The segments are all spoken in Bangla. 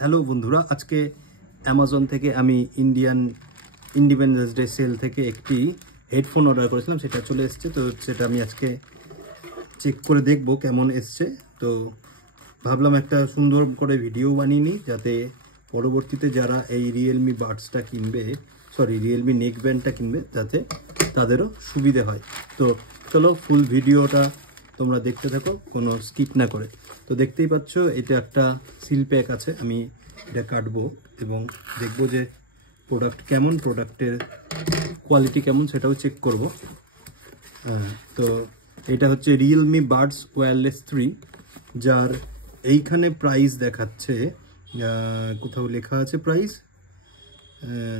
হ্যালো বন্ধুরা, আজকে অ্যামাজন থেকে আমি ইন্ডিপেন্ডেন্স ডে সেল থেকে একটি হেডফোন অর্ডার করেছিলাম। সেটা চলে এসছে, তো সেটা আমি আজকে চেক করে দেখব কেমন এসছে। তো ভাবলাম একটা সুন্দর করে ভিডিও বানিয়ে নিই, যাতে পরবর্তীতে যারা এই রিয়েলমি বাডসটা কিনবে, রিয়েলমি নেক ব্যান্ডটা কিনবে, যাতে তাদেরও সুবিধে হয়। তো চলো ফুল ভিডিওটা তোমরা দেখতে থাকো, কোনো স্কিপ না করে। তো দেখতেই পাচ্ছ এটা একটা সিল প্যাক আছে, আমি এটা কাটবো এবং দেখবো যে প্রোডাক্ট কেমন, প্রোডাক্টের কোয়ালিটি কেমন সেটাও চেক করব। তো এটা হচ্ছে রিয়েলমি বাডস ওয়্যারলেস 3, যার এইখানে প্রাইস দেখাচ্ছে, কোথাও লেখা আছে প্রাইস,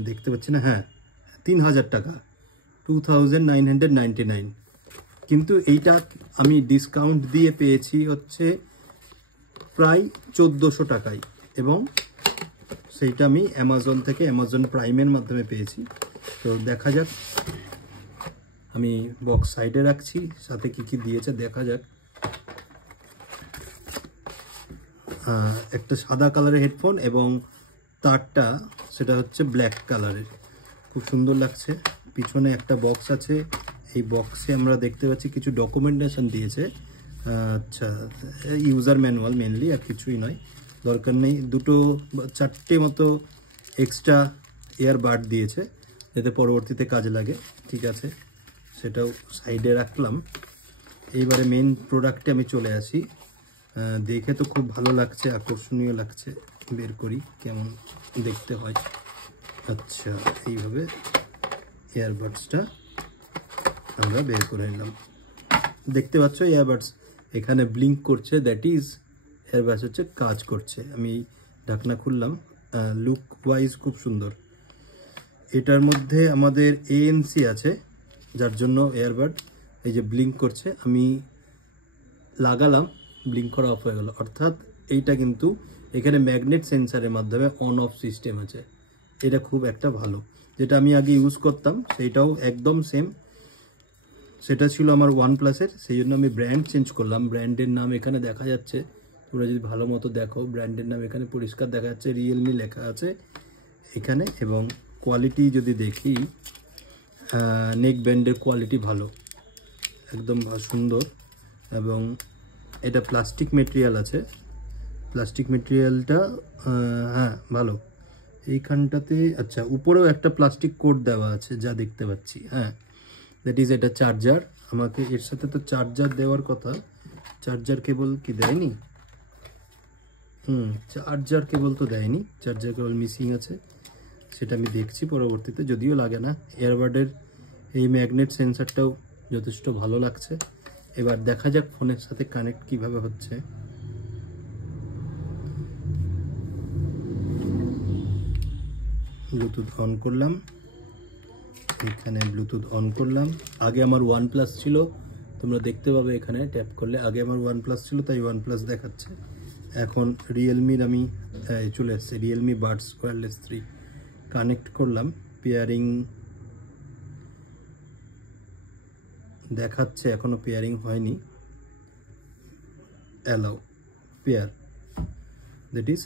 দেখতে পাচ্ছি না, হ্যাঁ 3000 টাকা, 2999। কিন্তু এইটা আমি ডিসকাউন্ট দিয়ে পেয়েছি হচ্ছে প্রায় 1400 টাকায়, এবং সেইটা আমি অ্যামাজন থেকে, অ্যামাজন প্রাইমের মাধ্যমে পেয়েছি। তো দেখা যাক, আমি বক্স সাইডে রাখছি, সাথে কি কি দিয়েছে দেখা যাক। একটা সাদা কালারের হেডফোন এবং তারটা সেটা হচ্ছে ব্ল্যাক কালারের, খুব সুন্দর লাগছে। পিছনে একটা বক্স আছে, এই বক্সে আমরা দেখতে পাচ্ছি কিছু ডকুমেন্টেশন দিয়েছে। আচ্ছা, ইউজার ম্যানুয়াল মেনলি, আর কিছুই নয়, দরকার নেই। দুটো চারটে মতো এক্সট্রা ইয়ারবাড দিয়েছে, যাতে পরবর্তীতে কাজে লাগে। ঠিক আছে, সেটাও সাইডে রাখলাম। এইবারে মেন প্রোডাক্টে আমি চলে আসি। দেখে তো খুব ভালো লাগছে, আকর্ষণীয় লাগছে, বের করি কেমন দেখতে হয়। আচ্ছা, এইভাবে ইয়ারবাডসটা আমরা বের করে নিলাম। দেখতে পাচ্ছ ইয়ারবাডস এখানে ব্লিঙ্ক করছে, দ্যাট ইজ ইয়ারবাডস হচ্ছে কাজ করছে। আমি ঢাকনা খুললাম, লুক ওয়াইজ খুব সুন্দর। এটার মধ্যে আমাদের এএনসি আছে, যার জন্য এয়ারবাড এই যে ব্লিঙ্ক করছে। আমি লাগালাম, ব্লিঙ্ক করা অফ হয়ে গেল, অর্থাৎ এইটা কিন্তু এখানে ম্যাগনেট সেন্সারের মাধ্যমে অন অফ সিস্টেম আছে। এটা খুব একটা ভালো, যেটা আমি আগে ইউজ করতাম সেইটাও একদম সেম। সেটা ছিল আমার OnePlus-এর, সেই জন্য আমি ব্র্যান্ড চেঞ্জ করলাম। ব্র্যান্ডের নাম এখানে দেখা যাচ্ছে, তোমরা যদি ভালো মতো দেখো, ব্র্যান্ডের নাম এখানে পরিষ্কার দেখা যাচ্ছে, রিয়েলমি লেখা আছে এখানে। এবং কোয়ালিটি যদি দেখি, নেক ব্যান্ডের কোয়ালিটি ভালো, একদম সুন্দর। এবং এটা প্লাস্টিক মেটেরিয়াল আছে, প্লাস্টিক মেটেরিয়ালটা হ্যাঁ ভালো। এইখানটাতে আচ্ছা উপরেও একটা প্লাস্টিক কোট দেওয়া আছে, যা দেখতে পাচ্ছি। হ্যাঁ, দ্যাট ইজ এটা চার্জার। আমাকে এর সাথে তো চার্জার দেওয়ার কথা, চার্জার কেবল কি দেয়নি? চার্জার কেবল তো দেয়নি, চার্জার কেবল মিসিং আছে, সেটা আমি দেখছি পরবর্তীতে, যদিও লাগে না। এয়ারবাডের এই ম্যাগনেট সেন্সারটাও যথেষ্ট ভালো লাগছে। এবার দেখা যাক ফোনের সাথে কানেক্ট কিভাবে হচ্ছে। ব্লুটুথ অন করলাম, এখানে ব্লুটুথ অন করলাম। আগে আমার OnePlus ছিল, তোমরা দেখতে পাবে এখানে ট্যাপ করলে। আগে আমার OnePlus ছিল, তাই OnePlus দেখাচ্ছে। এখন রিয়েলমির আমি চলে আসছে, রিয়েলমি বাডস ওয়্যারলেস 3 কানেক্ট করলাম। পেয়ারিং দেখাচ্ছে, এখনো পেয়ারিং হয়নি। Allow pair, that is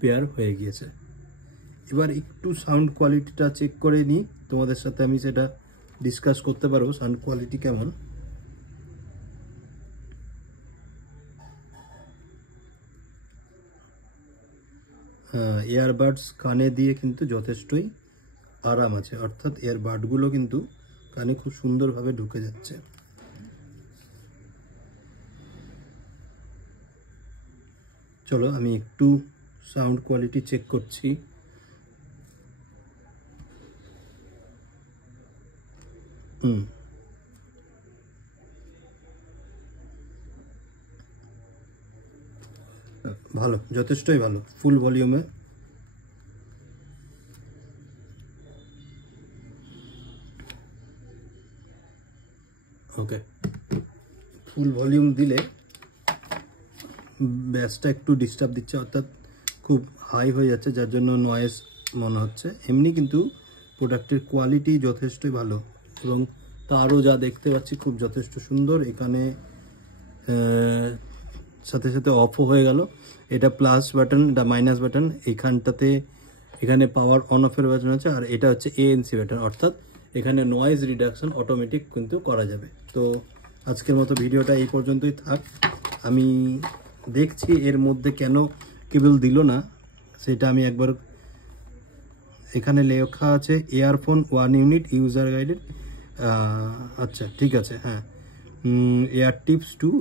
pair হয়ে গিয়েছে। এবার একটু সাউন্ড কোয়ালিটিটা চেক করে নিই, তোমাদের সাথে আমি সেটা ডিসকাস করতে পারবো সাউন্ড কোয়ালিটি কেমন। এয়ারবাডস কানে দিয়ে কিন্তু যথেষ্টই আরাম আছে, অর্থাৎ এয়ারবাডগুলো কিন্তু কানে খুব সুন্দরভাবে ঢুকে যাচ্ছে। চলো আমি একটু সাউন্ড কোয়ালিটি চেক করছি। ভালো, যথেষ্টই ভালো, ফুল ভলিউমে। ওকে, ফুল ভলিউম দিলে ব্যাসটা একটু ডিস্টার্ব দিচ্ছে, অর্থাৎ খুব হাই হয়ে যাচ্ছে, যার জন্য নয়েজ মনে হচ্ছে। এমনি কিন্তু প্রোডাক্টের কোয়ালিটি যথেষ্টই ভালো, এবং তারও যা দেখতে পাচ্ছি খুব যথেষ্ট সুন্দর। এখানে সাথে সাথে অফও হয়ে গেল। এটা প্লাস বাটন, এটা মাইনাস বাটন, এইখানটাতে এখানে পাওয়ার অন অফের বাটন আছে, আর এটা হচ্ছে ANC বাটন, অর্থাৎ এখানে নয়েজ রিডাকশন অটোমেটিক কিন্তু করা যাবে। তো আজকের মতো ভিডিওটা এই পর্যন্তই থাক। আমি দেখছি এর মধ্যে কেন কেবল দিল না, সেটা আমি একবার, এখানে লেখা আছে ইয়ারফোন 1 ইউনিট ইউজার গাইডেড। আচ্ছা ঠিক আছে, হ্যাঁ, এয়ার টিপস 2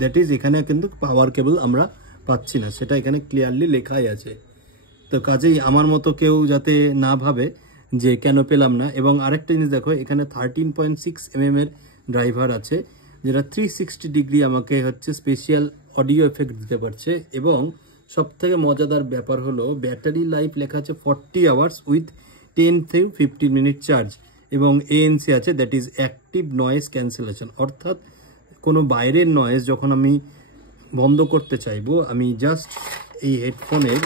দ্যাট ইজ এখানে কিন্তু পাওয়ার কেবল আমরা পাচ্ছি না, সেটা এখানে ক্লিয়ারলি লেখাই আছে। তো কাজেই আমার মতো কেউ যাতে না ভাবে যে কেন পেলাম না। এবং আরেকটা জিনিস দেখো, এখানে 13.6 mm এর ড্রাইভার আছে, যেটা 360 ডিগ্রি আমাকে হচ্ছে স্পেশাল অডিও এফেক্ট দিতে পারছে। এবং সব থেকে মজাদার ব্যাপার হলো ব্যাটারি লাইফ লেখা আছে 40 আওয়ার্স উইথ 10 থেকে 15 মিনিট চার্জ, এবং ANC আছে, that is active noise cancellation, অর্থাৎ কোনো বাইরের নয়েজ যখন আমি বন্ধ করতে চাইবো, আমি জাস্ট এই হেডফোনের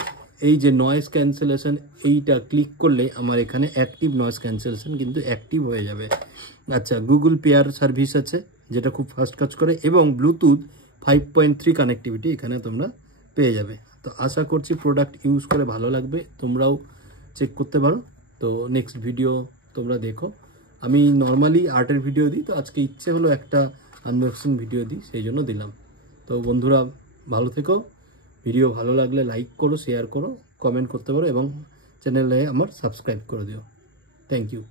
এই যে নয়েজ ক্যান্সেলেশন এইটা ক্লিক করলে আমার এখানে অ্যাক্টিভ নয়েজ ক্যান্সেলেশন কিন্তু অ্যাক্টিভ হয়ে যাবে। আচ্ছা, গুগল পেয়ার সার্ভিস আছে যেটা খুব ফাস্ট কাজ করে, এবং ব্লুটুথ 5.3 কানেক্টিভিটি এখানে তোমরা পেয়ে যাবে। তো আশা করছি প্রোডাক্ট ইউজ করে ভালো লাগবে, তোমরাও চেক করতে পারো। তো নেক্সট ভিডিও তোমরা দেখো। আমি নর্মালি আর্টের ভিডিও দিই, তো আজকে ইচ্ছে হলো একটা আনবক্সিং ভিডিও দিই, সেই জন্য দিলাম। তো বন্ধুরা ভালো থেকো, ভিডিও ভালো লাগলে লাইক করো, শেয়ার করো, কমেন্ট করতে পারো, এবং চ্যানেলে আমার সাবস্ক্রাইব করে দিও। Thank you.